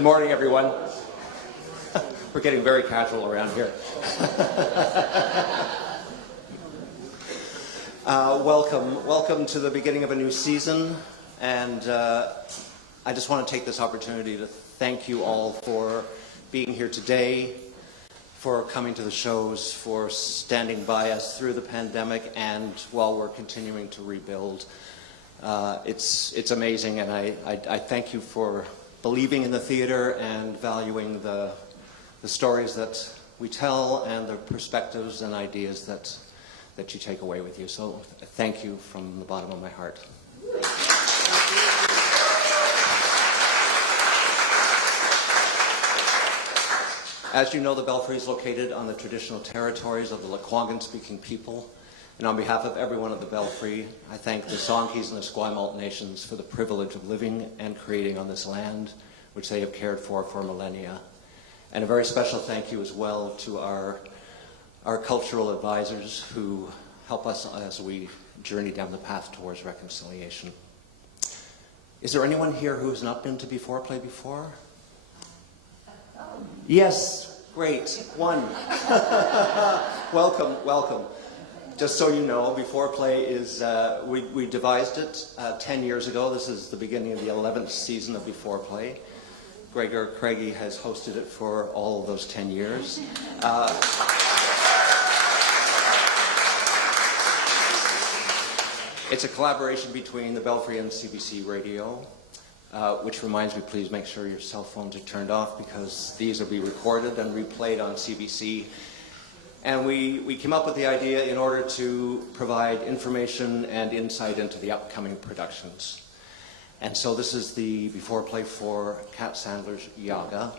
Good morning, everyone. We're getting very casual around here. Welcome to the beginning of a new season, and I just want to take this opportunity to thank you all for being here today, for coming to the shows, for standing by us through the pandemic and while we're continuing to rebuild. It's amazing, and I thank you for believing in the theater and valuing the stories that we tell and the perspectives and ideas that you take away with you. So thank you from the bottom of my heart. As you know, the Belfry is located on the traditional territories of the Lekwungen-speaking people. And on behalf of everyone at the Belfry, I thank the Sonkeys and the Esquimalt nations for the privilege of living and creating on this land, which they have cared for millennia. And a very special thank you as well to our cultural advisors who help us as we journey down the path towards reconciliation. Is there anyone here who has not been to B4Play before? Yes, great, one. Welcome. Just so you know, B4Play is, we devised it 10 years ago. This is the beginning of the 11th season of B4Play. Gregor, Craigie has hosted it for all of those 10 years. It's a collaboration between the Belfry and CBC Radio, which reminds me, please make sure your cell phones are turned off because these will be recorded and replayed on CBC. And we came up with the idea in order to provide information and insight into the upcoming productions. And so this is the B4Play for Kat Sandler's Yaga.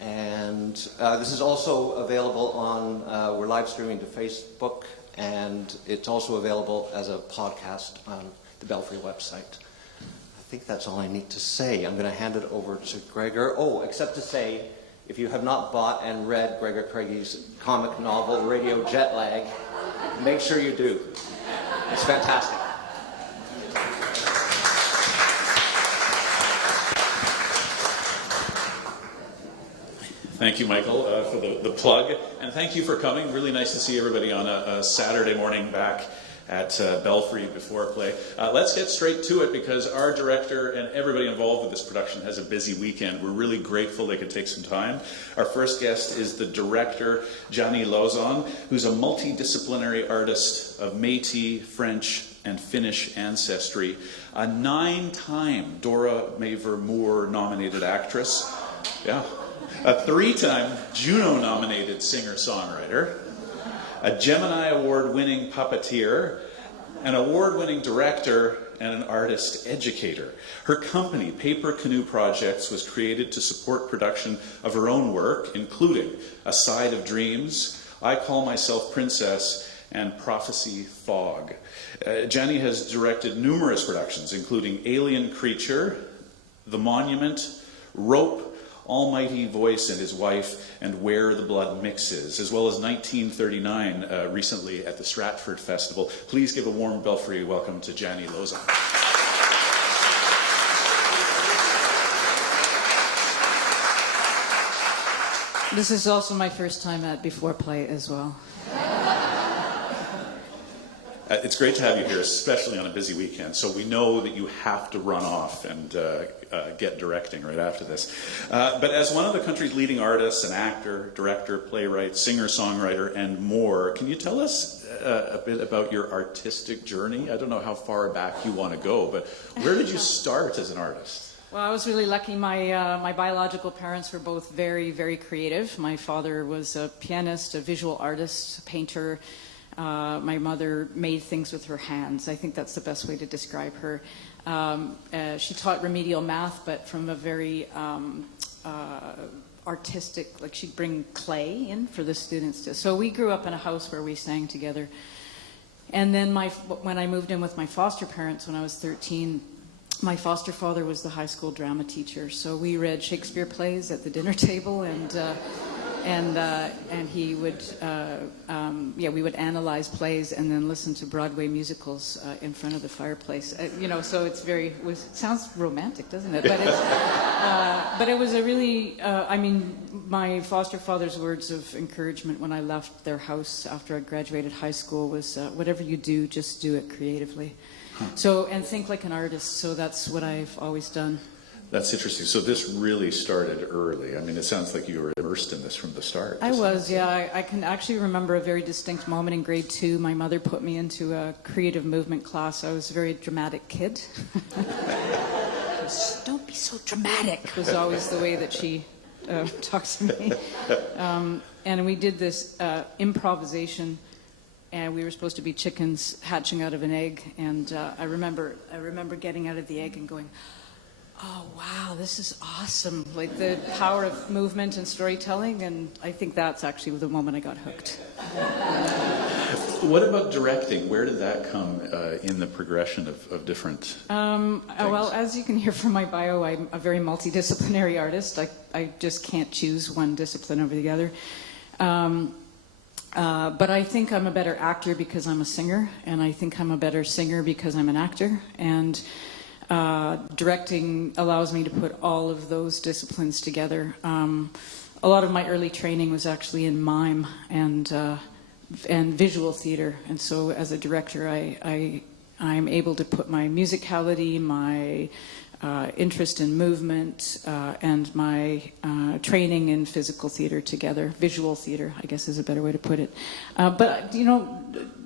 And this is also available on, we're live streaming to Facebook, and it's also available as a podcast on the Belfry website. I think that's all I need to say. I'm going to hand it over to Gregor. Oh, except to say, if you have not bought and read Gregor Craigie's comic novel, Radio Jet Lag, make sure you do. It's fantastic. Thank you, Michael, for the plug, and thank you for coming. Really nice to see everybody on a Saturday morning back at Belfry B4Play. Let's get straight to it because our director and everybody involved with this production has a busy weekend. We're really grateful they could take some time. Our first guest is the director, Jani Lauzon, who's a multidisciplinary artist of Métis, French, and Finnish ancestry, a 9-time Dora Maver Moore nominated actress. Yeah. A 3-time Juno-nominated singer-songwriter, a Gemini Award-winning puppeteer, an award-winning director, and an artist educator. Her company, Paper Canoe Projects, was created to support production of her own work, including A Side of Dreams, I Call Myself Princess, and Prophecy Fog. Jani has directed numerous productions, including Alien Creature, The Monument, Rope, Almighty Voice and His Wife, and Where the Blood Mixes, as well as 1939 recently at the Stratford Festival. Please give a warm Belfry welcome to Jani Lauzon. This is also my first time at B4Play as well. It's great to have you here, especially on a busy weekend. So we know that you have to run off and get directing right after this. But as one of the country's leading artists, an actor, director, playwright, singer-songwriter, and more, can you tell us a bit about your artistic journey? I don't know how far back you want to go, but where did you start as an artist? Well, I was really lucky. My biological parents were both very, very creative. My father was a pianist, a visual artist, a painter. My mother made things with her hands. I think that's the best way to describe her. She taught remedial math, but from a very artistic, like she'd bring clay in for the students to. So we grew up in a house where we sang together. And then when I moved in with my foster parents when I was 13, my foster father was the high school drama teacher. So we read Shakespeare plays at the dinner table, and and he would, we would analyze plays and then listen to Broadway musicals in front of the fireplace. So it's it sounds romantic, doesn't it? But it was a really, my foster father's words of encouragement when I left their house after I graduated high school was, whatever you do, just do it creatively. So, and think like an artist. So that's what I've always done. That's interesting. So this really started early. I mean, it sounds like you were immersed in this from the start. I was, yeah. I can actually remember a very distinct moment in grade 2. My mother put me into a creative movement class. I was a very dramatic kid. Don't be so dramatic was always the way that she talked to me. And we did this improvisation, and we were supposed to be chickens hatching out of an egg. And I remember getting out of the egg and going, oh, wow, this is awesome. Like the power of movement and storytelling, and I think that's actually the moment I got hooked. What about directing? Where did that come in the progression of different things? Well, as you can hear from my bio, I'm a very multidisciplinary artist. I just can't choose one discipline over the other. But I think I'm a better actor because I'm a singer, and I think I'm a better singer because I'm an actor. And directing allows me to put all of those disciplines together. A lot of my early training was actually in mime and visual theater, and so as a director, I'm able to put my musicality, my interest in movement, and my training in physical theater together. Visual theater, I guess, is a better way to put it. But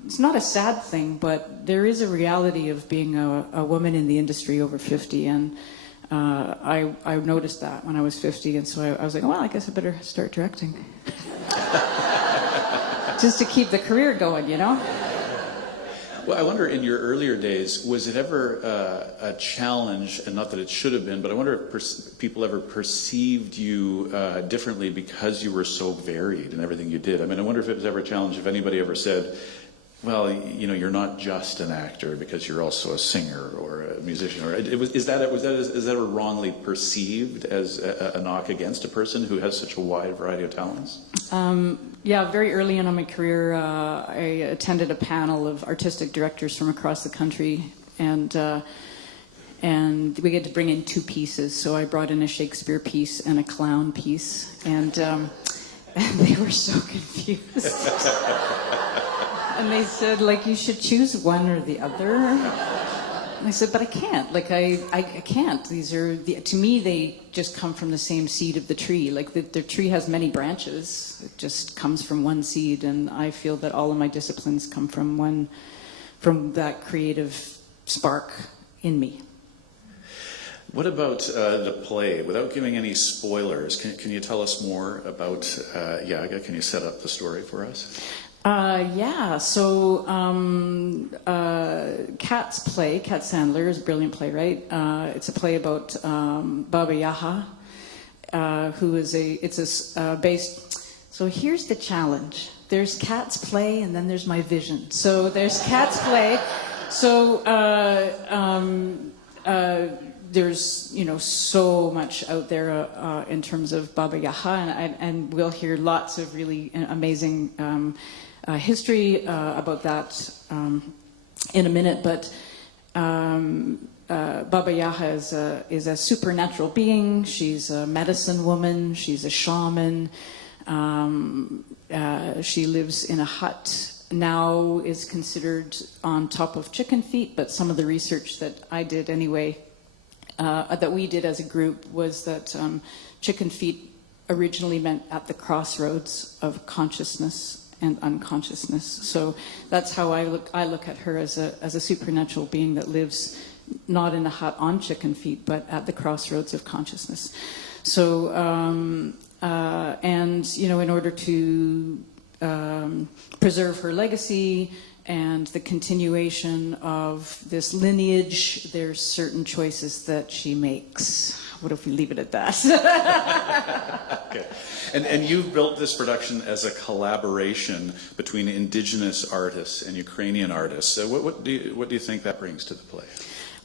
it's not a sad thing, but there is a reality of being a woman in the industry over 50, and I noticed that when I was 50, and so I was like, well, I guess I better start directing. Just to keep the career going, Well, I wonder, in your earlier days, was it ever a challenge, and not that it should have been, but I wonder if people ever perceived you differently because you were so varied in everything you did? I mean, I wonder if it was ever a challenge, if anybody ever said, well, you're not just an actor because you're also a singer or a musician. Or is that wrongly perceived as a knock against a person who has such a wide variety of talents? Yeah, very early in my career, I attended a panel of artistic directors from across the country, and we had to bring in 2 pieces. So I brought in a Shakespeare piece and a clown piece, and they were so confused. And they said, you should choose one or the other. And I said, but I can't. I can't. These are, to me, they just come from the same seed of the tree. The tree has many branches. It just comes from one seed. And I feel that all of my disciplines come from that creative spark in me. What about the play? Without giving any spoilers, can you tell us more about Yaga? Can you set up the story for us? So Kat's play, Kat Sandler is a brilliant playwright. It's a play about Baba Yaga, who is based. So here's the challenge. There's Kat's play, and then there's my vision. So there's Kat's play. So there's so much out there in terms of Baba Yaga, and we'll hear lots of really amazing history about that in a minute. But Baba Yaga is a supernatural being. She's a medicine woman. She's a shaman. She lives in a hut. Now is considered on top of chicken feet, but some of the research that I did anyway, that we did as a group, was that chicken feet originally meant at the crossroads of consciousness and unconsciousness. So that's how I look at her, as a supernatural being that lives not in a hut on chicken feet, but at the crossroads of consciousness. So in order to preserve her legacy and the continuation of this lineage, there's certain choices that she makes. What if we leave it at that? Okay. And you've built this production as a collaboration between Indigenous artists and Ukrainian artists. So what do you think that brings to the play?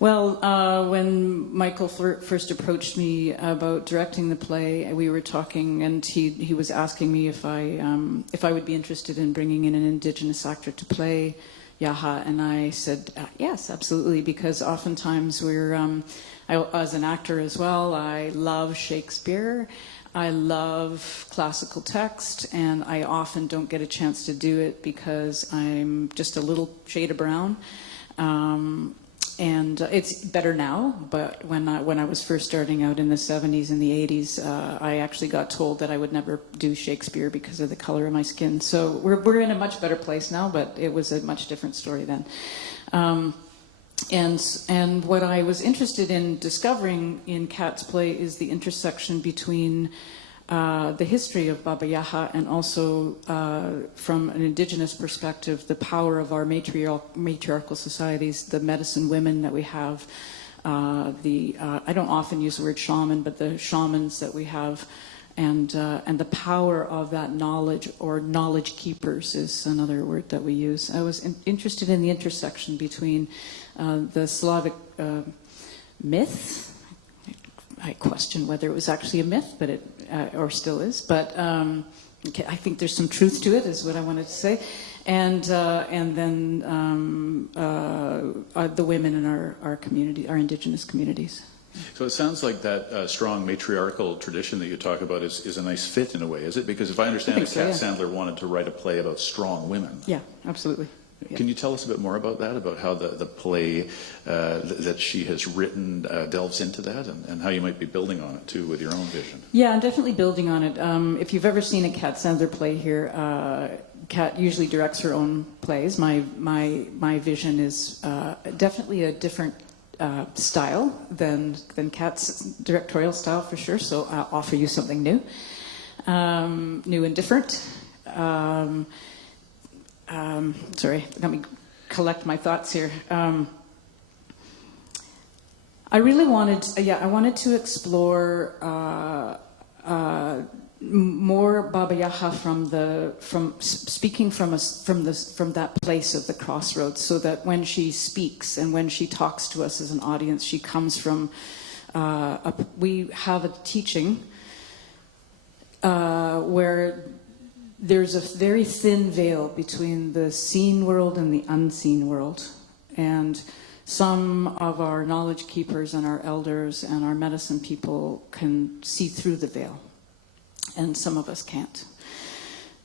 Well, when Michael first approached me about directing the play, we were talking, and he was asking me if I would be interested in bringing in an Indigenous actor to play Yaha, and I said yes, absolutely, because oftentimes as an actor as well, I love Shakespeare, I love classical text, and I often don't get a chance to do it because I'm just a little shade of brown. And it's better now, but when I was first starting out in the 70s and the 80s, I actually got told that I would never do Shakespeare because of the color of my skin. So we're in a much better place now, but it was a much different story then. And what I was interested in discovering in Kat's play is the intersection between the history of Baba Yaga and also from an Indigenous perspective, the power of our matriarchal societies, the medicine women that we have, I don't often use the word shaman, but the shamans that we have, and the power of that knowledge, or knowledge keepers is another word that we use. I was interested in the intersection between the Slavic myth. I question whether it was actually a myth, but or still is. But I think there's some truth to it, is what I wanted to say. And then the women in our community, our Indigenous communities. So it sounds like that strong matriarchal tradition that you talk about is a nice fit in a way, is it? Because if I understand it, Kat Sandler wanted to write a play about strong women. Yeah, absolutely. Yeah. Can you tell us a bit more about that, about how the play that she has written delves into that, and how you might be building on it too with your own vision? Yeah, I'm definitely building on it. If you've ever seen a Kat Sandler play here, Kat usually directs her own plays. My vision is definitely a different style than Kat's directorial style, for sure. So I'll offer you something new, new and different. Sorry, let me collect my thoughts here. I really wanted, I wanted to explore more Baba Yaga from speaking from that place of the crossroads, so that when she speaks and when she talks to us as an audience, she comes from. We have a teaching where there's a very thin veil between the seen world and the unseen world. And some of our knowledge keepers and our elders and our medicine people can see through the veil, and some of us can't.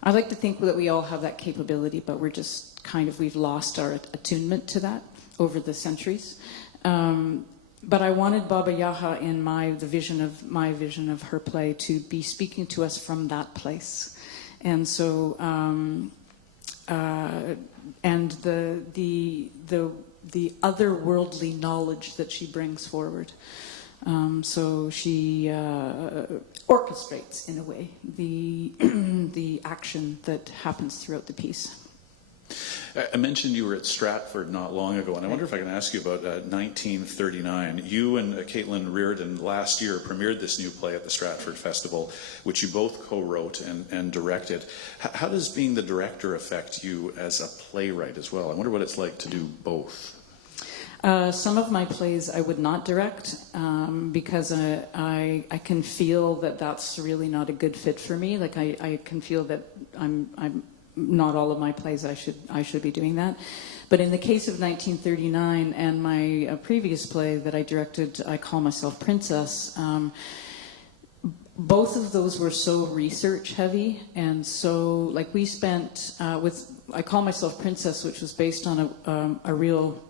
I like to think that we all have that capability, but we're just we've lost our attunement to that over the centuries. But I wanted Baba Yaga in my vision of her play to be speaking to us from that place. And so, and the otherworldly knowledge that she brings forward. So she orchestrates, in a way, the action that happens throughout the piece. I mentioned you were at Stratford not long ago, and I wonder if I can ask you about 1939. You and Caitlin Reardon last year premiered this new play at the Stratford Festival, which you both co-wrote and directed. How does being the director affect you as a playwright as well? I wonder what it's like to do both. Some of my plays I would not direct because I can feel that that's really not a good fit for me. Like I can feel that I'm not all of my plays I should be doing that. But in the case of 1939 and my previous play that I directed, I Call Myself Princess, both of those were so research heavy, and so we spent with I Call Myself Princess, which was based on a real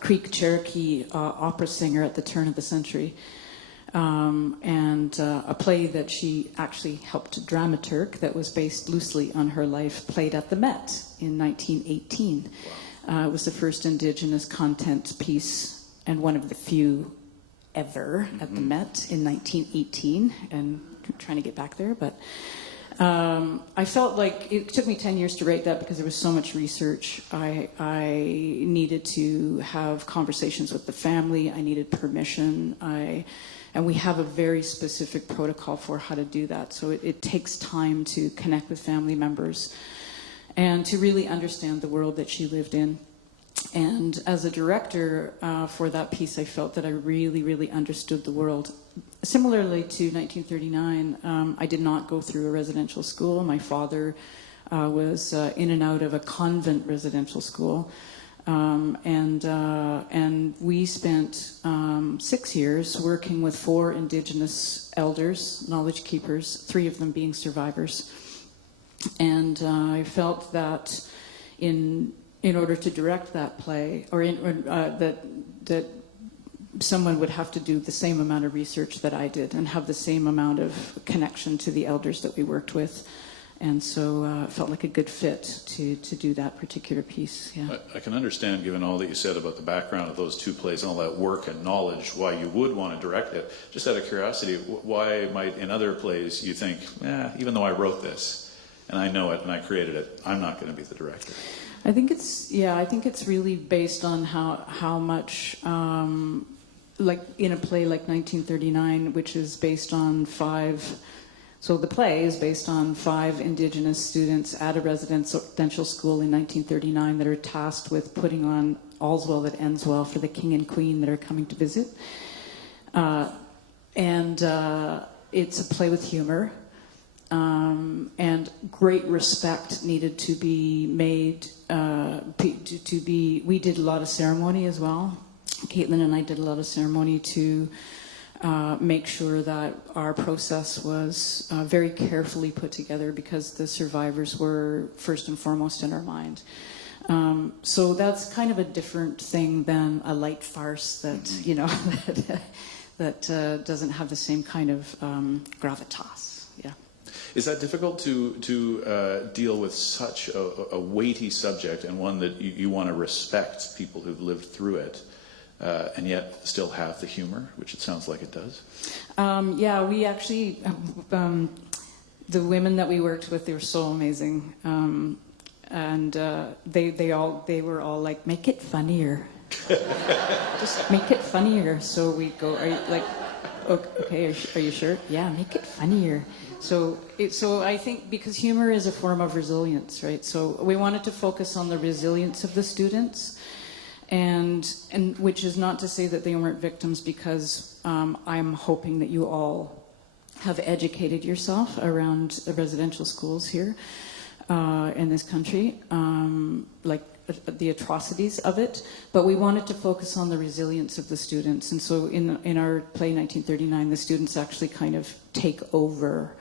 Creek Cherokee opera singer at the turn of the century. And a play that she actually helped dramaturg that was based loosely on her life, played at the Met in 1918. Wow. It was the first Indigenous content piece and one of the few ever at the Met in 1918, and I'm trying to get back there, but I felt like it took me 10 years to write that because there was so much research. I needed to have conversations with the family. I needed permission. And we have a very specific protocol for how to do that. So it takes time to connect with family members and to really understand the world that she lived in. And as a director for that piece, I felt that I really, really understood the world. Similarly to 1939, I did not go through a residential school. My father was in and out of a convent residential school. And we spent 6 years working with 4 Indigenous elders, knowledge keepers, 3 of them being survivors. And I felt that in order to direct that play, or that someone would have to do the same amount of research that I did and have the same amount of connection to the elders that we worked with. And so it felt like a good fit to do that particular piece. Yeah. I can understand, given all that you said about the background of those 2 plays and all that work and knowledge, why you would want to direct it. Just out of curiosity, why might in other plays you think, even though I wrote this and I know it and I created it, I'm not going to be the director? I think it's really based on how much, like in a play like 1939, which is based on 5. So the play is based on 5 Indigenous students at a residential school in 1939 that are tasked with putting on All's Well That Ends Well for the king and queen that are coming to visit. And it's a play with humor. And great respect needed to be made, we did a lot of ceremony as well. Caitlin and I did a lot of ceremony to make sure that our process was very carefully put together because the survivors were first and foremost in our mind. So that's kind of a different thing than a light farce that, you know, that doesn't have the same kind of gravitas. Yeah. Is that difficult to deal with such a weighty subject and one that you want to respect people who've lived through it? And yet still have the humor, which it sounds like it does? Yeah, we actually, the women that we worked with, they were so amazing. And they were all like, make it funnier. Just make it funnier. So we go, are you like, okay, are you sure? Yeah, make it funnier. So I think because humor is a form of resilience, right? So we wanted to focus on the resilience of the students. And which is not to say that they weren't victims, because I'm hoping that you all have educated yourself around the residential schools here in this country, like the atrocities of it. But we wanted to focus on the resilience of the students. And so in our play 1939, the students actually kind of take over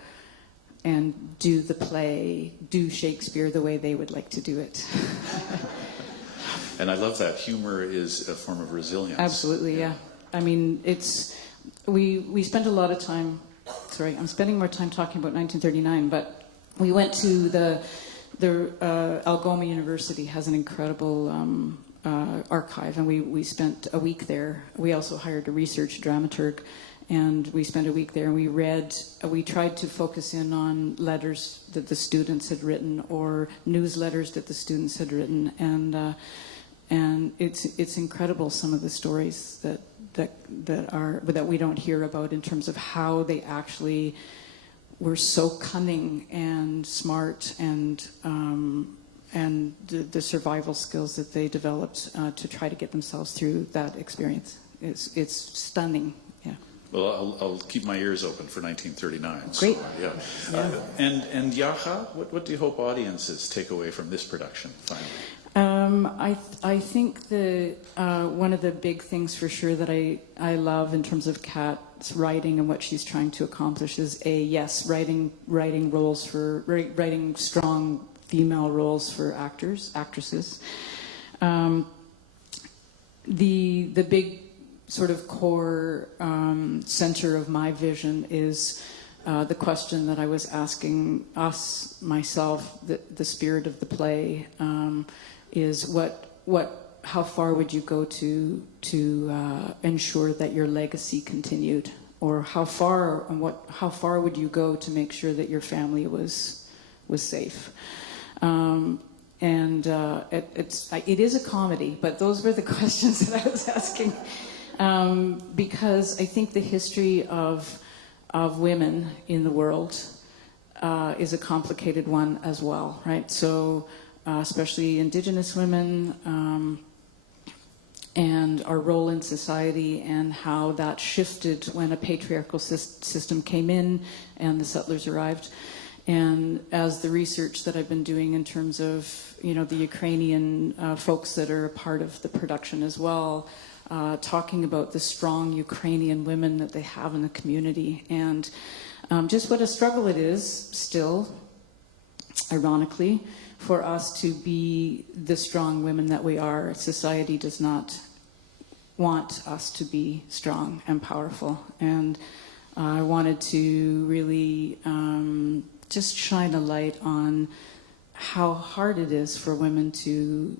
and do the play, do Shakespeare the way they would like to do it. And I love that humor is a form of resilience. Absolutely, yeah. I mean, we spent a lot of time. Sorry, I'm spending more time talking about 1939, but we went to the Algoma University has an incredible archive, and we spent a week there. We also hired a research dramaturg, and we spent a week there, and we tried to focus in on letters that the students had written or newsletters that the students had written, and it's incredible, some of the stories that we don't hear about in terms of how they actually were so cunning and smart, and the survival skills that they developed to try to get themselves through that experience. It's stunning. Yeah. Well, I'll keep my ears open for 1939. Great. So, yeah. And Yaga, what do you hope audiences take away from this production finally? I think one of the big things for sure that I love in terms of Kat's writing and what she's trying to accomplish is writing strong female roles for actresses. The big sort of core center of my vision is the question that I was asking myself, the spirit of the play, is how far would you go to ensure that your legacy continued, or how far would you go to make sure that your family was safe? It is a comedy, but those were the questions that I was asking, because I think the history of women in the world is a complicated one as well, right? So especially Indigenous women, and our role in society and how that shifted when a patriarchal system came in and the settlers arrived. And as the research that I've been doing in terms of, the Ukrainian folks that are a part of the production as well, talking about the strong Ukrainian women that they have in the community, and just what a struggle it is still, ironically, for us to be the strong women that we are. Society does not want us to be strong and powerful. And I wanted to really just shine a light on how hard it is for women to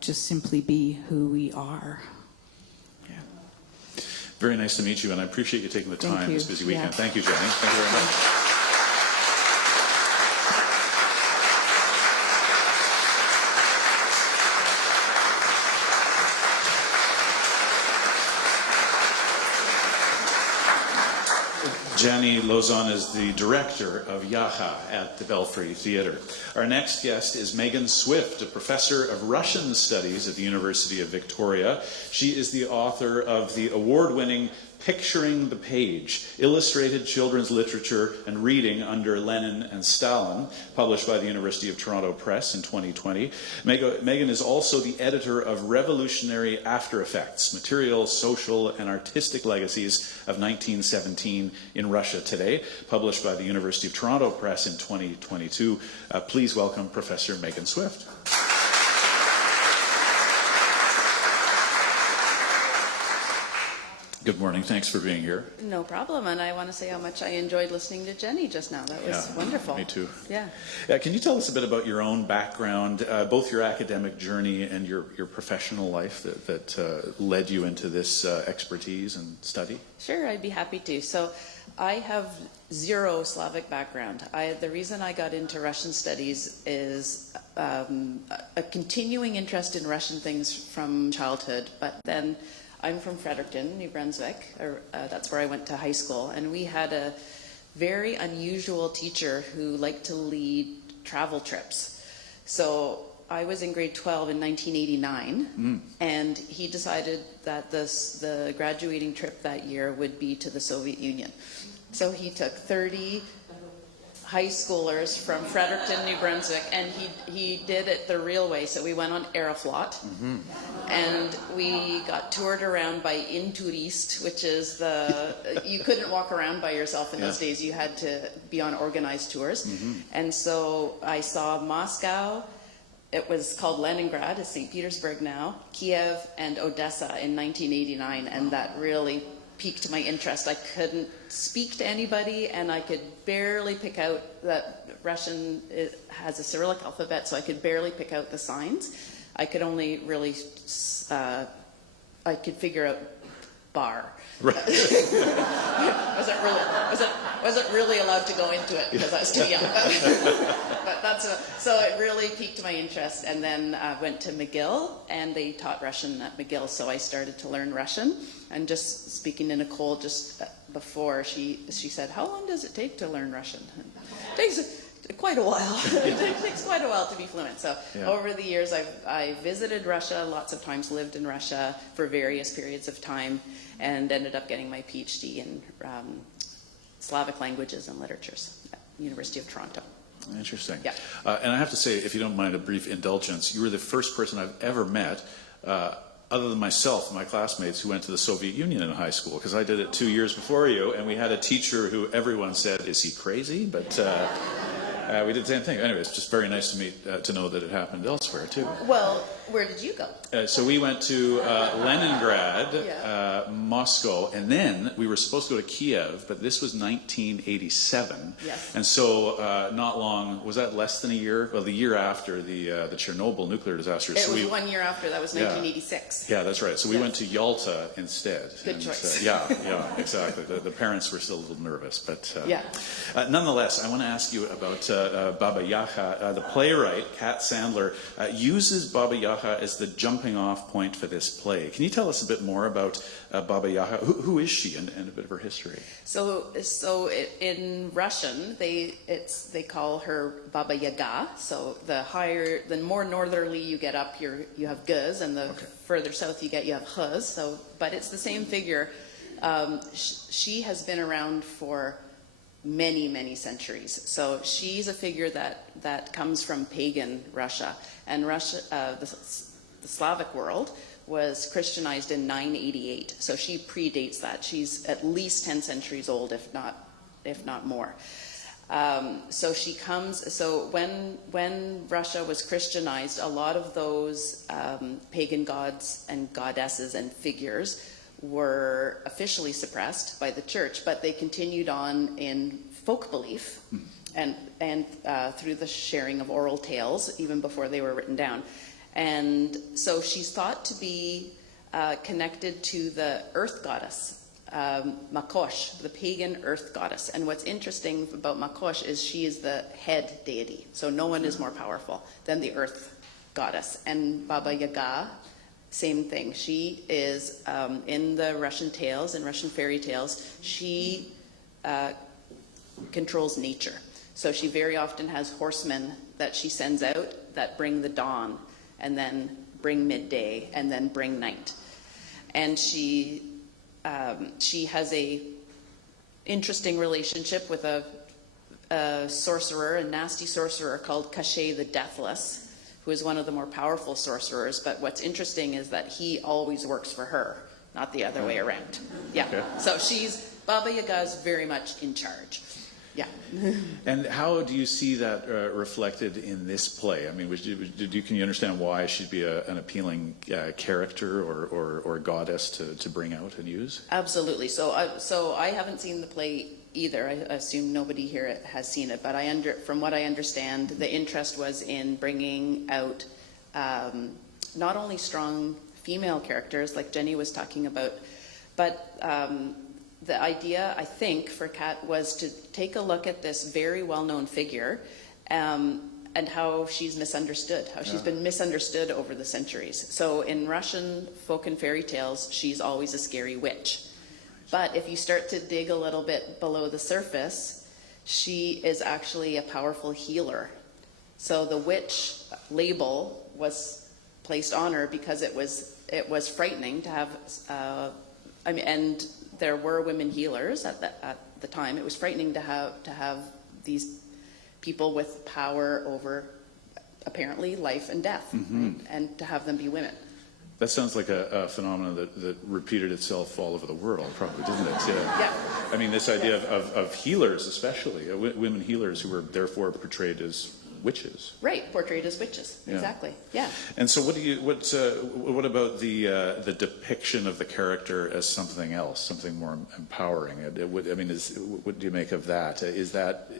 just simply be who we are. Yeah. Very nice to meet you, and I appreciate you taking the time this busy weekend. Yeah. Thank you, Jani. Thank you very much. Jani Lauzon is the director of Yaga at the Belfry Theatre. Our next guest is Megan Swift, a professor of Russian studies at the University of Victoria. She is the author of the award-winning Picturing the Page, Illustrated Children's Literature and Reading Under Lenin and Stalin, published by the University of Toronto Press in 2020. Megan is also the editor of Revolutionary After Effects, Material, Social, and Artistic Legacies of 1917 in Russia Today, published by the University of Toronto Press in 2022. Please welcome Professor Megan Swift. Good morning. Thanks for being here. No problem. And I want to say how much I enjoyed listening to Jani just now. That was wonderful. Me too. Yeah. Can you tell us a bit about your own background, both your academic journey and your professional life that led you into this expertise and study? Sure, I'd be happy to. So I have zero Slavic background. The reason I got into Russian studies is a continuing interest in Russian things from childhood, but then I'm from Fredericton, New Brunswick. That's where I went to high school. And we had a very unusual teacher who liked to lead travel trips. So I was in grade 12 in 1989, and he decided that the graduating trip that year would be to the Soviet Union. So he took 30 high schoolers from Fredericton, New Brunswick, and he did it the real way. So we went on Aeroflot, and we got toured around by Inturist, which is you couldn't walk around by yourself in those days. You had to be on organized tours. And so I saw Moscow, it was called Leningrad, it's St. Petersburg now, Kiev, and Odessa in 1989, and that really piqued my interest. I couldn't speak to anybody, and I could barely pick out that Russian has a Cyrillic alphabet, so I could barely pick out the signs. I could only really, I could figure out bar. Right. wasn't really allowed to go into it because I was too young. But so it really piqued my interest, and then I went to McGill, and they taught Russian at McGill, so I started to learn Russian. And just speaking to Nicole just before, she said, "How long does it take to learn Russian?" It takes quite a while. It takes quite a while to be fluent. So over the years, I visited Russia lots of times, lived in Russia for various periods of time, and ended up getting my PhD in Slavic languages and literatures at the University of Toronto. Interesting. Yeah. And I have to say, if you don't mind a brief indulgence, you were the first person I've ever met, other than myself and my classmates, who went to the Soviet Union in high school, because I did it 2 years before you, and we had a teacher who everyone said, "Is he crazy?" But we did the same thing. Anyway, it's just very nice to know that it happened elsewhere too. Well, where did you go? So we went to Leningrad, Moscow, and then we were supposed to go to Kiev, but this was 1987. Yes. And so not long, was that less than a year? Well, the year after the Chernobyl nuclear disaster. It was 1 year after, that was 1986. Yeah, that's right. So we went to Yalta instead. Good choice. Yeah, exactly. The parents were still a little nervous, but nonetheless, I want to ask you about Baba Yaga. The playwright, Kat Sandler, uses Baba Yaga Yaga as the jumping off point for this play. Can you tell us a bit more about Baba Yaga? Who is she and a bit of her history? So in Russian, they call her Baba Yaga. So the more northerly you get up, you have guz, and the further south you have huz. So, but it's the same figure. She has been around for many, many centuries. So she's a figure that comes from pagan Russia, and Russia, the Slavic world, was Christianized in 988. So she predates that. She's at least 10 centuries old, if not more. So she comes. So when Russia was Christianized, a lot of those pagan gods and goddesses and figures were officially suppressed by the church, but they continued on in folk belief and through the sharing of oral tales, even before they were written down. And so she's thought to be connected to the earth goddess, Makosh, the pagan earth goddess. And what's interesting about Makosh is she is the head deity, so no one is more powerful than the earth goddess. And Baba Yaga, same thing. She is, in the Russian tales, in Russian fairy tales, she controls nature. So she very often has horsemen that she sends out that bring the dawn, and then bring midday, and then bring night. And she has a interesting relationship with a sorcerer, a nasty sorcerer called Kashay the Deathless, who is one of the more powerful sorcerers. But what's interesting is that he always works for her, not the other way around. Yeah. Okay. So Baba Yaga is very much in charge. Yeah. And how do you see that reflected in this play? I mean, can you understand why she'd be an appealing character or goddess to bring out and use? Absolutely. So I haven't seen the play either. I assume nobody here has seen it, but from what I understand, the interest was in bringing out not only strong female characters, like Jenny was talking about, but the idea, I think, for Kat was to take a look at this very well-known figure and how she's misunderstood, how she's been misunderstood over the centuries. So in Russian folk and fairy tales, she's always a scary witch. But if you start to dig a little bit below the surface, she is actually a powerful healer. So the witch label was placed on her because it was frightening to have, and there were women healers at the time. It was frightening to have these people with power over apparently life and death, right? And to have them be women. That sounds like a phenomenon that repeated itself all over the world, probably, didn't it? Yeah. I mean, this idea of healers, especially women healers, who were therefore portrayed as witches. Right, portrayed as witches. Yeah. Exactly. Yeah. And so, what about the depiction of the character as something else, something more empowering? What do you make of that? Is that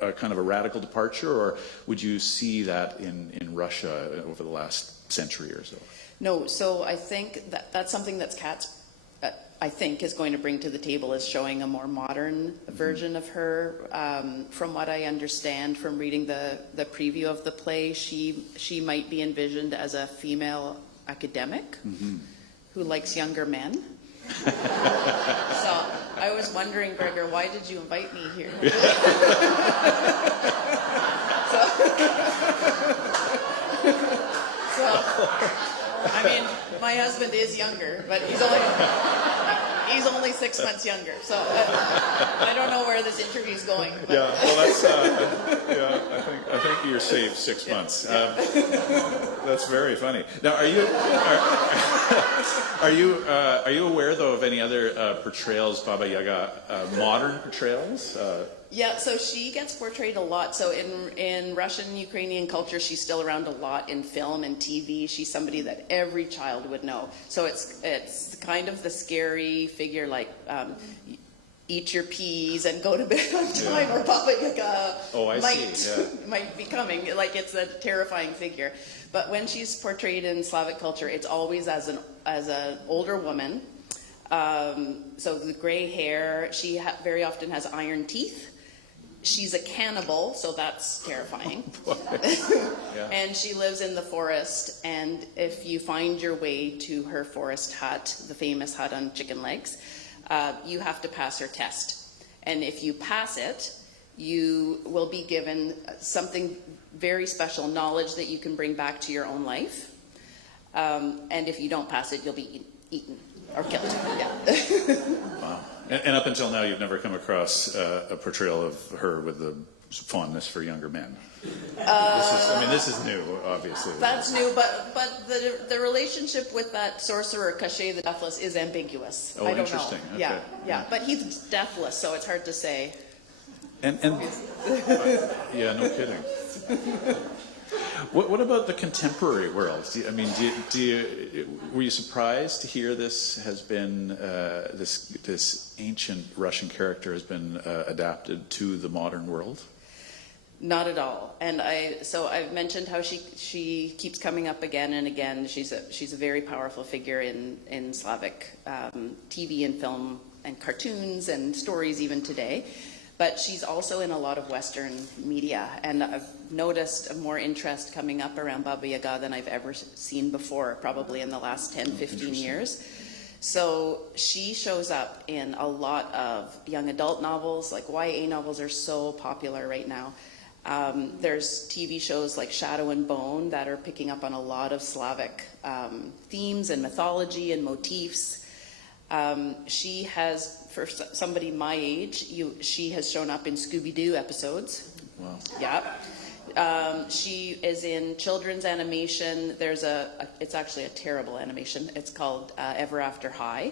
a kind of a radical departure, or would you see that in Russia over the last century or so? No. So I think that's something that's Kat's. I think is going to bring to the table is showing a more modern version of her. From what I understand from reading the preview of the play, she might be envisioned as a female academic who likes younger men. So I was wondering, Gregor, why did you invite me here? So I mean, my husband is younger, but he's only 6 months younger. So I don't know where this interview is going. But. Yeah, well, that's I think you're safe 6 months. That's very funny. Now, are you aware though of any other portrayals, Baba Yaga, modern portrayals? Yeah, so she gets portrayed a lot. So in Russian Ukrainian culture, she's still around a lot in film and TV. She's somebody that every child would know. So it's kind of the scary figure, like eat your peas and go to bed on time, or Baba Yaga might be coming. Like, it's a terrifying figure. But when she's portrayed in Slavic culture, it's always as an older woman. So the gray hair, she very often has iron teeth. she's a cannibal, so that's terrifying. Yeah. And she lives in the forest, and if you find your way to her forest hut, the famous hut on chicken legs, you have to pass her test. And if you pass it, you will be given something very special, knowledge that you can bring back to your own life. And if you don't pass it, you'll be eaten or killed. Yeah. Wow. And up until now, you've never come across a portrayal of her with the fondness for younger men. This is new, obviously. That's new, but the relationship with that sorcerer, Cachet the Deathless, is ambiguous. Oh, I don't interesting. know. Okay. Yeah. But he's deathless, so it's hard to say. And yeah, no kidding. What about the contemporary world? Were you surprised to hear this has been this ancient Russian character has been adapted to the modern world? Not at all. And I've mentioned how she keeps coming up again and again. She's a very powerful figure in Slavic TV and film and cartoons and stories even today. But she's also in a lot of Western media, and I've noticed more interest coming up around Baba Yaga than I've ever seen before, probably in the last 10, 15 years. So she shows up in a lot of young adult novels, like YA novels are so popular right now. There's TV shows like Shadow and Bone that are picking up on a lot of Slavic themes and mythology and motifs. She has, for somebody my age, she has shown up in Scooby-Doo episodes. Wow. Yeah. She is in children's animation. It's actually a terrible animation. It's called Ever After High.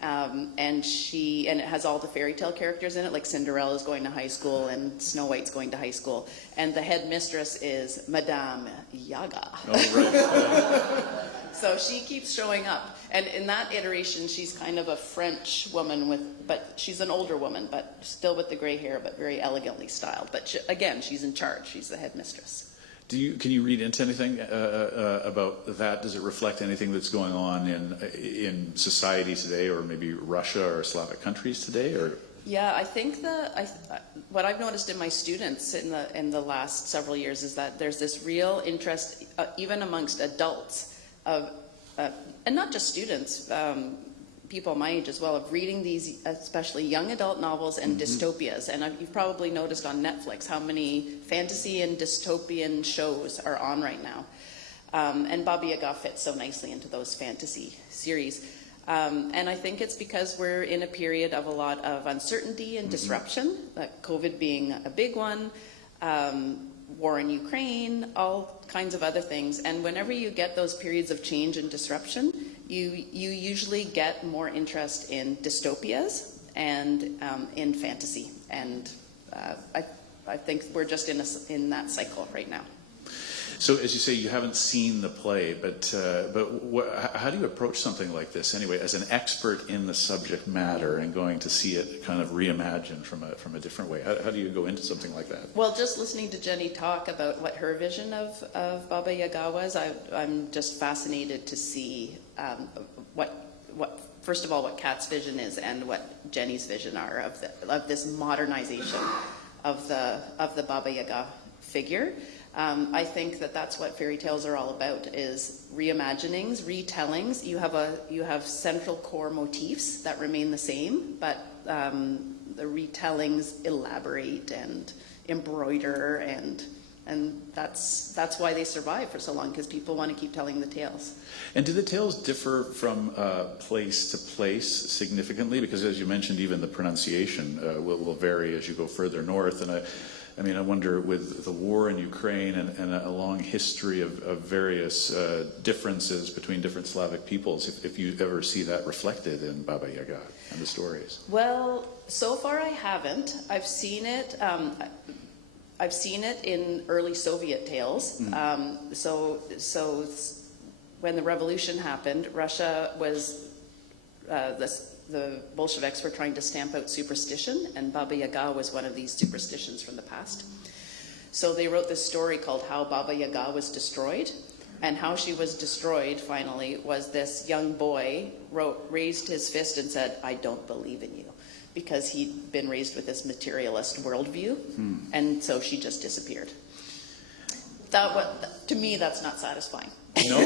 And it has all the fairy tale characters in it, like Cinderella's going to high school and Snow White's going to high school. And the head mistress is Madame Yaga. Oh, right. So she keeps showing up. And in that iteration, she's kind of a French woman but she's an older woman, but still with the gray hair, but very elegantly styled. But again, she's in charge. She's the head mistress. Can you read into anything about that? Does it reflect anything that's going on in society today, or maybe Russia or Slavic countries today? Or yeah, I think what I've noticed in my students in the last several years is that there's this real interest, even amongst adults, and not just students, people my age as well, of reading these, especially young adult novels and dystopias. And you've probably noticed on Netflix how many fantasy and dystopian shows are on right now. And Baba Yaga fits so nicely into those fantasy series. And I think it's because we're in a period of a lot of uncertainty and disruption, COVID being a big one, war in Ukraine, all kinds of other things. And whenever you get those periods of change and disruption, you usually get more interest in dystopias and in fantasy. And I think we're just in that cycle right now. so, as you say, you haven't seen the play, but how do you approach something like this anyway, as an expert in the subject matter and going to see it kind of reimagined from a different way? How do you go into something like that? Well, just listening to Jenny talk about what her vision of Baba Yaga was, I'm just fascinated to see what first of all what Kat's vision is and what Jenny's vision are of this modernization of the Baba Yaga figure. I think that's what fairy tales are all about, is reimaginings, retellings. You have central core motifs that remain the same, but the retellings elaborate and embroider, and that's why they survive for so long, because people want to keep telling the tales. And do the tales differ from place to place significantly? Because, as you mentioned, even the pronunciation will vary as you go further north. And I wonder, with the war in Ukraine and a long history of various differences between different Slavic peoples, if you ever see that reflected in Baba Yaga and the stories. Well, so far I haven't. I've seen it. I've seen it in early Soviet tales. So when the revolution happened, Russia was the Bolsheviks were trying to stamp out superstition, and Baba Yaga was one of these superstitions from the past. So they wrote this story called How Baba Yaga Was Destroyed, and how she was destroyed finally was this young boy raised his fist and said, "I don't believe in you." because he'd been raised with this materialist worldview, and so she just disappeared. To me, that's not satisfying. No,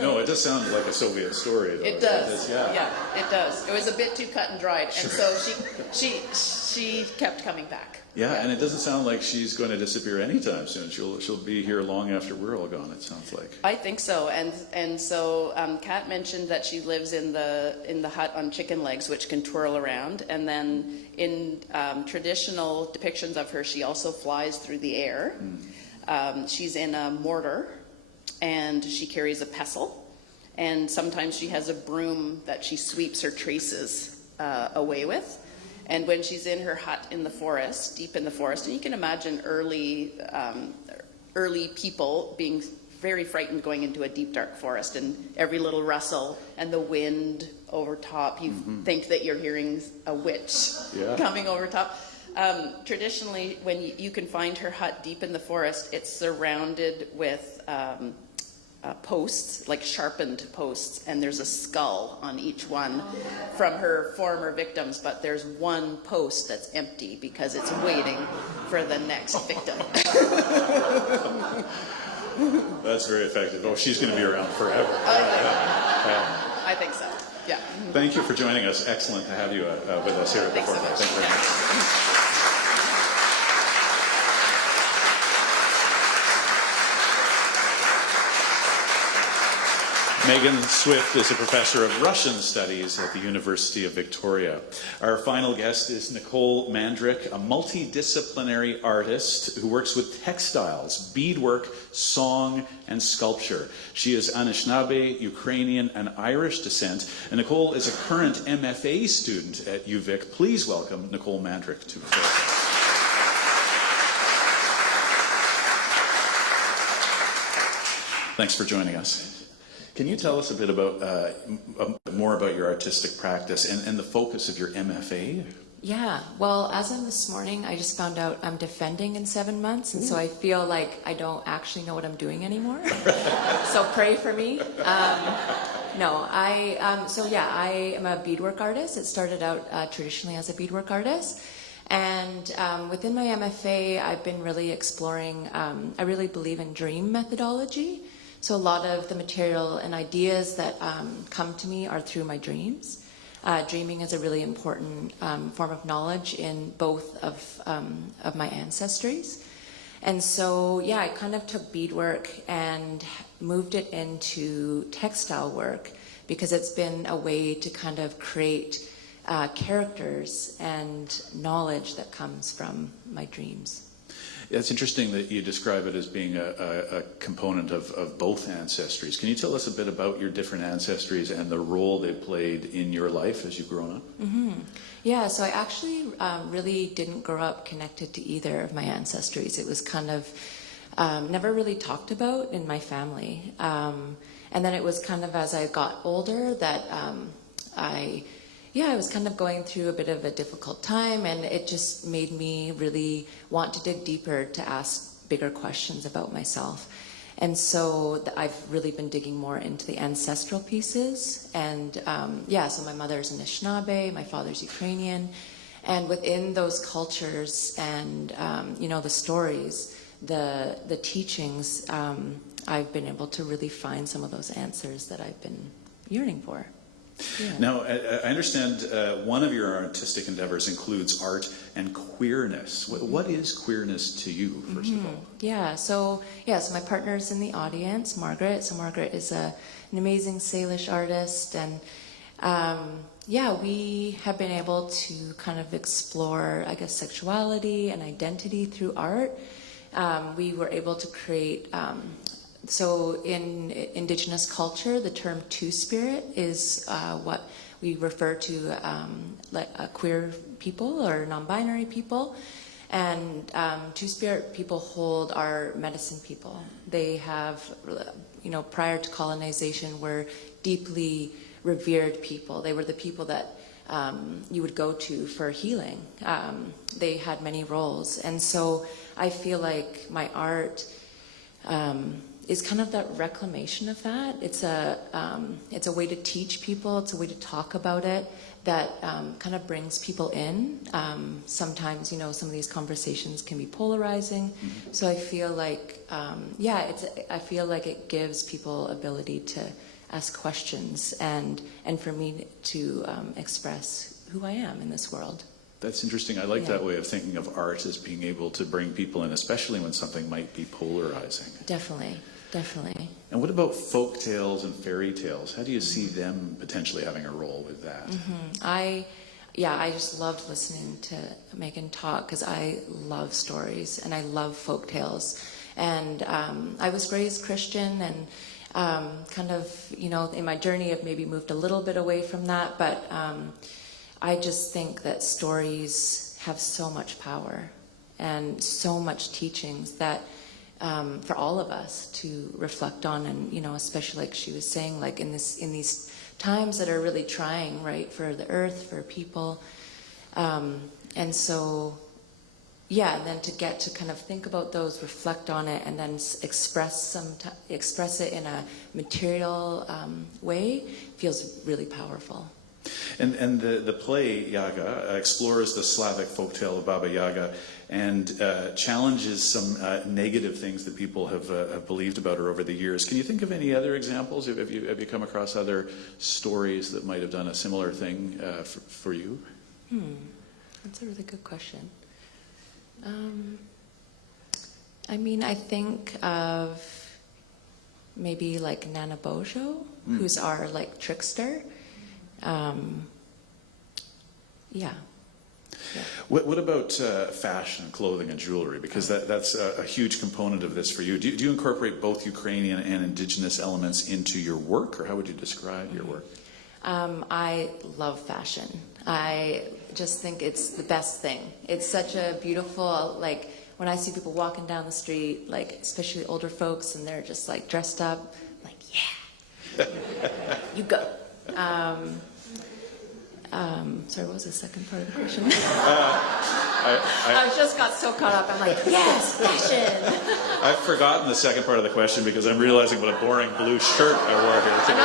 no, it does sound like a Soviet story, though. It does. Yeah. It does. It was a bit too cut and dried, and so she kept coming back. Yeah, and it doesn't sound like she's going to disappear anytime soon. She'll be here long after we're all gone, it sounds like. I think so, and so Kat mentioned that she lives in the hut on chicken legs, which can twirl around, and then in traditional depictions of her, she also flies through the air. She's in a mortar, and she carries a pestle, and sometimes she has a broom that she sweeps her traces away with. And when she's in her hut in the forest, deep in the forest, and you can imagine early people being very frightened going into a deep, dark forest, and every little rustle and the wind over top, you think that you're hearing a witch coming over top. Traditionally, when you can find her hut deep in the forest, it's surrounded with posts, like sharpened posts, and there's a skull on each one from her former victims, but there's one post that's empty because it's waiting for the next victim. That's very effective. Oh, she's going to be around forever. I think so. Yeah. Thank you for joining us. Excellent to have you with us here at Thanks so B4Play. much. Thank you very much. Megan Swift is a professor of Russian studies at the University of Victoria. Our final guest is Nicole Mandrik, a multidisciplinary artist who works with textiles, beadwork, song, and sculpture. She is Anishinaabe, Ukrainian, and Irish descent, and Nicole is a current MFA student at UVic. Please welcome Nicole Mandrik to the program. Thanks for joining us. Can you tell us a bit about more about your artistic practice and the focus of your MFA? Yeah, well, as of this morning, I just found out I'm defending in 7 months, and so I feel like I don't actually know what I'm doing anymore. So pray for me. I am a beadwork artist. It started out traditionally as a beadwork artist. And within my MFA, I've been really exploring, I really believe in dream methodology. So a lot of the material and ideas that come to me are through my dreams. Dreaming is a really important form of knowledge in both of my ancestries. And so, yeah, I kind of took beadwork and moved it into textile work because it's been a way to kind of create characters and knowledge that comes from my dreams. It's interesting that you describe it as being a component of both ancestries. Can you tell us a bit about your different ancestries and the role they played in your life as you've grown up? Mm-hmm. Yeah, so I actually really didn't grow up connected to either of my ancestries. It was kind of never really talked about in my family. And then it was kind of as I got older that I was kind of going through a bit of a difficult time, and it just made me really want to dig deeper to ask bigger questions about myself. And so I've really been digging more into the ancestral pieces. And so my mother's Anishinaabe, my father's Ukrainian. And within those cultures and, the stories, the teachings, I've been able to really find some of those answers that I've been yearning for. Yeah. Now, I understand one of your artistic endeavors includes art and queerness. What is queerness to you, first of all? So my partner's in the audience, Margaret. So Margaret is an amazing Salish artist, and we have been able to kind of explore, I guess, sexuality and identity through art. We were able to create so in Indigenous culture, the term two-spirit is what we refer to like queer people or non-binary people. And two-spirit people hold our medicine people. They have, prior to colonization, were deeply revered people. They were the people that you would go to for healing. They had many roles. And so I feel like my art is kind of that reclamation of that. It's a way to teach people. It's a way to talk about it that kind of brings people in. Sometimes, you know, some of these conversations can be polarizing. Mm-hmm. So I feel like, I feel like it gives people ability to ask questions and for me to express who I am in this world. That's interesting. I like that way of thinking of art as being able to bring people in, especially when something might be polarizing. Definitely. And what about folk tales and fairy tales? How do you see them potentially having a role with that? Mm-hmm. I just loved listening to Megan talk because I love stories and I love folk tales. And I was raised Christian and kind of, you know, in my journey I've maybe moved a little bit away from that, but I just think that stories have so much power and so much teachings that for all of us to reflect on, and you know, especially like she was saying, like in these times that are really trying, right, for the earth, for people, and so and then to get to kind of think about those, reflect on it, and then express it in a material way feels really powerful. And the play Yaga explores the Slavic folktale of Baba Yaga and challenges some negative things that people have believed about her over the years. Can you think of any other examples? Have you come across other stories that might have done a similar thing for you? That's a really good question. I mean, I think of maybe like Nana Bojo, who's our like trickster. What about fashion, clothing, and jewelry? Because that's a huge component of this for you. Do you incorporate both Ukrainian and Indigenous elements into your work, or how would you describe your work? I love fashion. I just think it's the best thing. It's such a beautiful, like, when I see people walking down the street, like, especially older folks, and they're just, like, dressed up, I'm like, yeah, you go. Sorry, what was the second part of the question? I just got so caught up. I'm like, yes, fashion. I've forgotten the second part of the question because I'm realizing what a boring blue shirt I wore here today.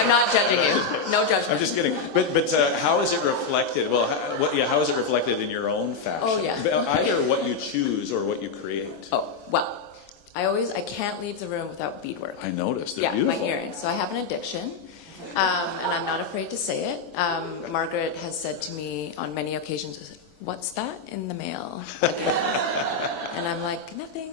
I'm not judging you. I'm not judging you. No judgment. I'm just kidding. But how is it reflected? Well, how is it reflected in your own fashion? Oh, yeah. Either what you choose or what you create. Oh, well, I can't leave the room without beadwork. I noticed. They're beautiful. My earrings. So I have an addiction. And I'm not afraid to say it. Margaret has said to me on many occasions, "What's that in the mail?" And I'm like, "Nothing."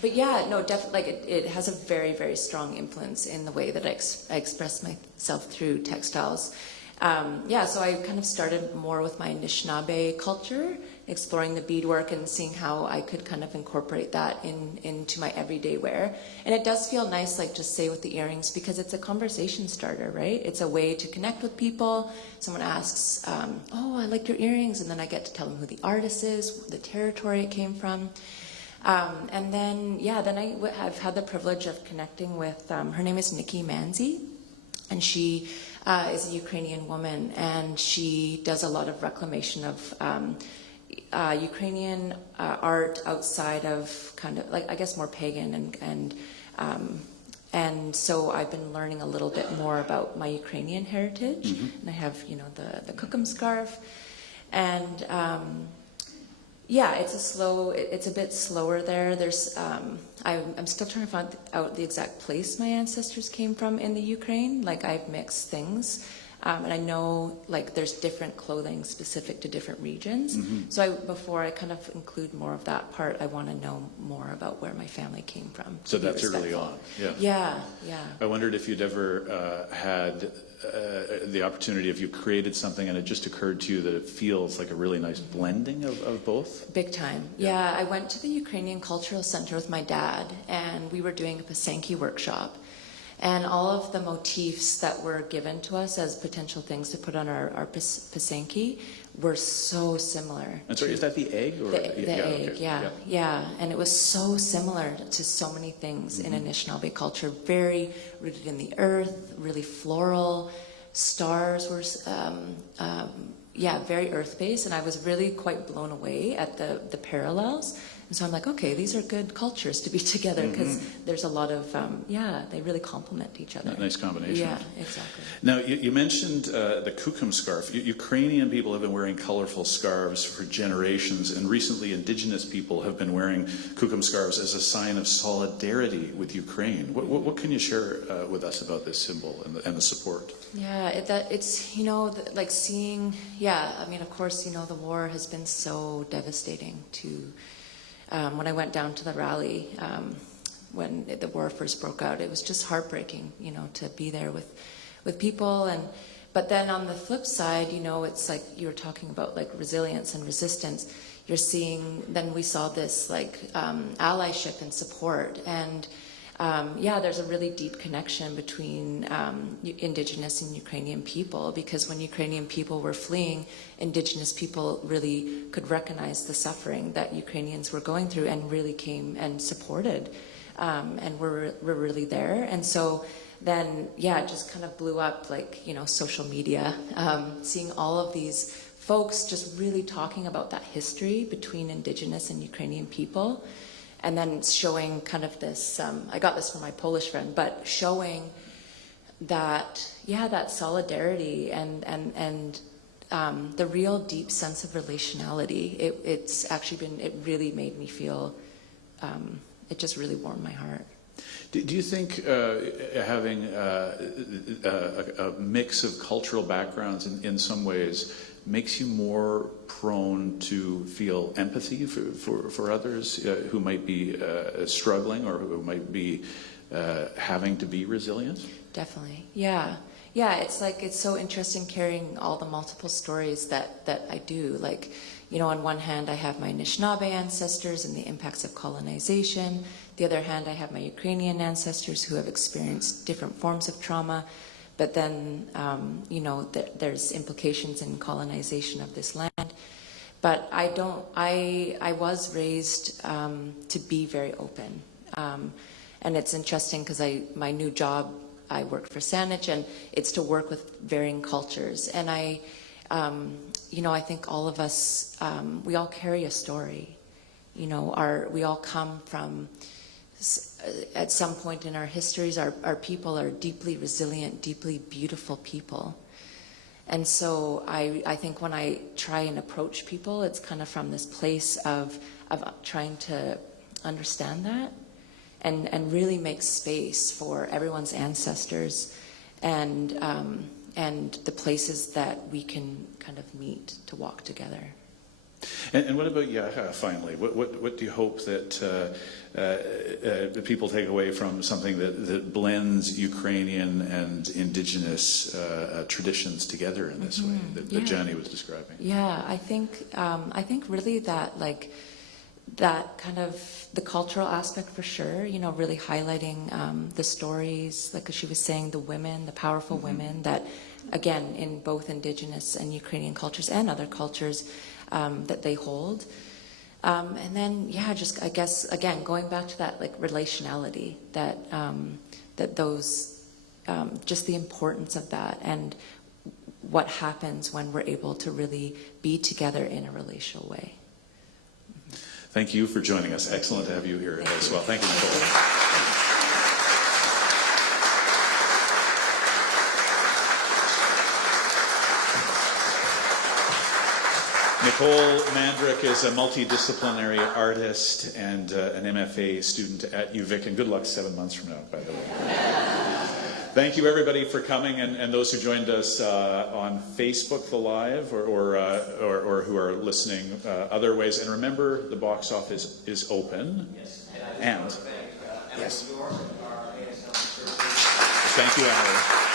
But yeah, no, definitely. Like it has a very, very strong influence in the way that I express myself through textiles. So I kind of started more with my Anishinaabe culture, exploring the beadwork and seeing how I could kind of incorporate that into my everyday wear. And it does feel nice, like just say with the earrings, because it's a conversation starter, right? It's a way to connect with people. Someone asks, "Oh, I like your earrings," and then I get to tell them who the artist is, the territory it came from. And then I've had the privilege of connecting with, her name is Nicole Mandrik, and she is a Ukrainian woman, and she does a lot of reclamation of Ukrainian art outside of kind of like, I guess, more pagan, and so I've been learning a little bit more about my Ukrainian heritage, and I have, you know, the kukum scarf, and it's a bit slower there. There's I'm still trying to find out the exact place my ancestors came from in the Ukraine. Like, I've mixed things. And I know, like, there's different clothing specific to different regions. So before I kind of include more of that part, I want to know more about where my family came from. So that's early on. Yeah. I wondered if you'd ever had the opportunity, if you created something and it just occurred to you that it feels like a really nice blending of both? Big time. Yeah, I went to the Ukrainian Cultural Center with my dad, and we were doing a Pasenki workshop. And all of the motifs that were given to us as potential things to put on our Pasenki were so similar. And sorry, is that the egg? Or? The egg, okay. Yeah. And it was so similar to so many things in Anishinaabe culture. Very rooted in the earth, really floral. Stars were, very earth-based. And I was really quite blown away at the parallels And so I'm like, okay, these are good cultures to be together because there's a lot of, they really complement each other. Nice combination. Yeah, exactly. Now, you mentioned the kukum scarf. Ukrainian people have been wearing colorful scarves for generations, and recently Indigenous people have been wearing kukum scarves as a sign of solidarity with Ukraine. What can you share with us about this symbol and the support? Yeah, it's, like seeing, I mean, of course, the war has been so devastating to, when I went down to the rally, when the war first broke out, it was just heartbreaking, to be there with people. But then on the flip side, it's like you were talking about like resilience and resistance. You're seeing, then we saw this like allyship and support. And there's a really deep connection between Indigenous and Ukrainian people, because when Ukrainian people were fleeing, Indigenous people really could recognize the suffering that Ukrainians were going through and really came and supported, and were really there. And so then, it just kind of blew up, like, social media, seeing all of these folks just really talking about that history between Indigenous and Ukrainian people. And then showing kind of this, I got this from my Polish friend, but showing that, that solidarity and the real deep sense of relationality. It's actually been, it really made me feel, it just really warmed my heart. Do you think having a mix of cultural backgrounds in some ways makes you more prone to feel empathy for others who might be struggling or who might be having to be resilient? Definitely. Yeah, it's like, it's so interesting carrying all the multiple stories that I do. Like, on one hand, I have my Anishinaabe ancestors and the impacts of colonization. The other hand, I have my Ukrainian ancestors who have experienced different forms of trauma. But then, there's implications in colonization of this land. But I was raised to be very open. And it's interesting because my new job, I work for Saanich, and it's to work with varying cultures. And I think all of us, we all carry a story. We all come from, at some point in our histories, our people are deeply resilient, deeply beautiful people. And so I think when I try and approach people, it's kind of from this place of trying to understand that and really make space for everyone's ancestors and the places that we can kind of meet to walk together. And what about Yaga, finally? What do you hope that people take away from something that blends Ukrainian and Indigenous traditions together in this way that Jani was describing? Yeah, I think really that, like, that kind of the cultural aspect for sure, really highlighting the stories, like she was saying, the women, the powerful women that, again, in both Indigenous and Ukrainian cultures and other cultures, that they hold. And then, just, I guess, again, going back to that, like, relationality, that those, just the importance of that and what happens when we're able to really be together in a relational way. Thank you for joining us. Excellent to have you here as well. Thank you, Nicole. Nicole Mandrik is a multidisciplinary artist and an MFA student at UVic, and good luck 7 months from now, by the way. Thank you, everybody, for coming, and those who joined us on Facebook, the live, or who are listening other ways. And remember, the box office is open. Yes. And yes. Thank you, Alan.